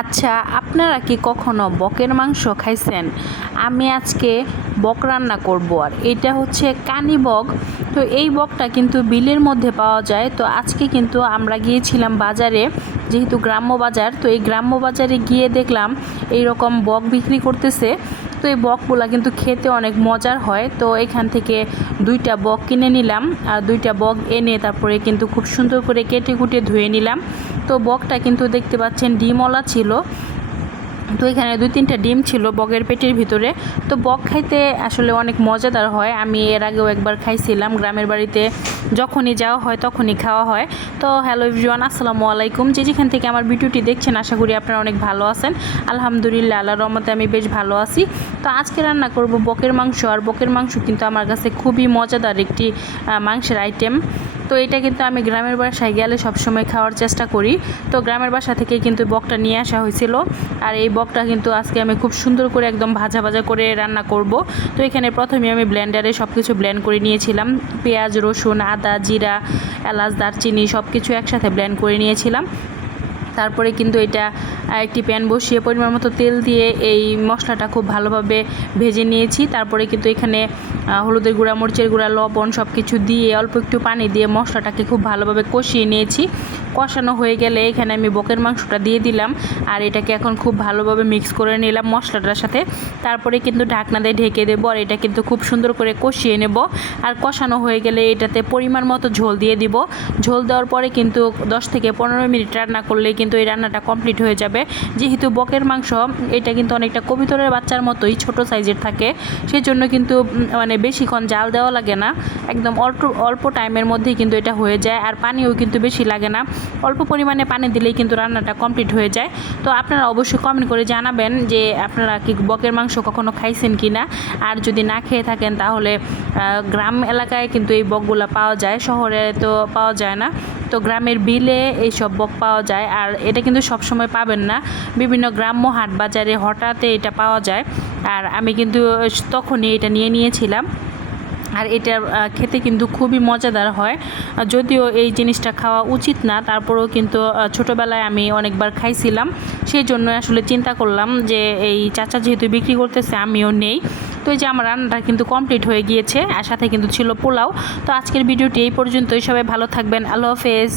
আচ্ছা, আপনারা কি কখনো বকের মাংস খাইছেন? আমি আজকে বক রান্না করব। আর এটা হচ্ছে কানি বক। তো এই বকটা কিন্তু বিলের মধ্যে পাওয়া যায়। তো আজকে কিন্তু আমরা গিয়েছিলাম বাজারে, যেহেতু গ্রাম্য বাজার। তো এই গ্রাম্য বাজারে গিয়ে দেখলাম এই রকম বক বিক্রি করতেছে। তো এই বকগুলা কিন্তু খেতে অনেক মজার হয়। তো এখান থেকে 2টা বক কিনে নিলাম, আর 2টা বক এনে তারপরে কিন্তু খুব সুন্দর করে কেটে কুটে ধুয়ে নিলাম। তো বকটা কিন্তু দেখতে পাচ্ছেন ডিমওয়ালা ছিল। তো এখানে 2-3টা ডিম ছিল বকের পেটের ভিতরে। তো বক খাইতে আসলে অনেক মজাদার হয়। আমি এর আগেও একবার খাইছিলাম, গ্রামের বাড়িতে যখনই যাওয়া হয় তখনই খাওয়া হয়। তো হ্যালো এভরিওয়ান, আসসালামু আলাইকুম। যেখান থেকে আমার ভিডিওটি দেখছেন আশা করি আপনারা অনেক ভালো আছেন। আলহামদুলিল্লাহ, আল্লাহর রহমতে আমি বেশ ভালো আছি। তো আজকে রান্না করব বকের মাংস। আর বকের মাংস কিন্তু আমার কাছে খুবই মজাদার একটি মাংসের আইটেম। তো এটা কিন্তু আমি গ্রামের বাসায় গেলে সবসময় খাওয়ার চেষ্টা করি। তো গ্রামের বাসা থেকে কিন্তু বকটা নিয়ে আসা হয়েছিল। আর এই বকটা কিন্তু আজকে আমি খুব সুন্দর করে একদম ভাজা ভাজা করে রান্না করব। তো এখানে প্রথমে আমি ব্লেন্ডারে সব কিছু ব্লেন্ড করে নিয়েছিলাম। পেঁয়াজ, রসুন, আদা, জিরা, এলাচ, দারচিনি সব কিছু একসাথে ব্লেন্ড করে নিয়েছিলাম। তারপরে কিন্তু এটা একটি প্যান বসিয়ে পরিমাণ মতো তেল দিয়ে এই মশলাটা খুব ভালোভাবে ভেজে নিয়েছি। তারপরে কিন্তু এখানে হলুদের গুঁড়া, মরিচের গুঁড়া, লবণ সব কিছু দিয়ে অল্প একটু পানি দিয়ে মশলাটাকে খুব ভালোভাবে কষিয়ে নিয়েছি। কষানো হয়ে গেলে এখানে আমি বকের মাংসটা দিয়ে দিলাম, আর এটাকে এখন খুব ভালোভাবে মিক্স করে নিলাম মশলাটার সাথে। তারপরে কিন্তু ঢাকনা দিয়ে ঢেকে দেবো, আর এটা কিন্তু খুব সুন্দর করে কষিয়ে নেব। আর কষানো হয়ে গেলে এটাতে পরিমাণ মতো ঝোল দিয়ে দিব। ঝোল দেওয়ার পরে কিন্তু 10 থেকে 15 মিনিট রান্না করলে কিন্তু এই রান্নাটা কমপ্লিট হয়ে যাবে। যেহেতু বকের মাংস এটা কিন্তু অনেকটা কবুতরের বাচ্চার মতোই ছোট সাইজের থাকে, সেজন্য কিন্তু মানে বেশিক্ষণ জাল দেওয়া লাগে না। একদম অল্প টাইমের মধ্যেই কিন্তু এটা হয়ে যায়। আর পানিও কিন্তু বেশি লাগে না, অল্প পরিমাণে পানি দিলেই কিন্তু রান্নাটা কমপ্লিট হয়ে যায়। তো আপনারা অবশ্যই কমেন্ট করে জানাবেন যে আপনারা কি বকের মাংস কখনো খাইছেন কি না। আর যদি না খেয়ে থাকেন তাহলে গ্রাম এলাকায় কিন্তু এই বকগুলো পাওয়া যায়, শহরে তো পাওয়া যায় না। তো গ্রামের বিলে এইসব বক পাওয়া যায়। আর এটা কিন্তু সবসময় পাবেন না, বিভিন্ন গ্রাম্য হাট বাজারে হঠাৎ এটা পাওয়া যায়। আর আমি কিন্তু তখনই এটা নিয়ে নিয়েছিলাম। আর এটা খেতে কিন্তু খুবই মজাদার হয়। যদিও এই জিনিসটা খাওয়া উচিত না, তারপরেও কিন্তু ছোটোবেলায় আমি অনেকবার খাইছিলাম। সেই জন্য আসলে চিন্তা করলাম যে এই চাচা যেহেতু বিক্রি করতেছে আমিও নেই। তো এই যে আমার রান্নাটা কিন্তু কমপ্লিট হয়ে গিয়েছে, আর সাথে কিন্তু ছিল পোলাও। তো আজকের ভিডিওটি এই পর্যন্তই। সবাই ভালো থাকবেন। আল্লাহ হাফেজ।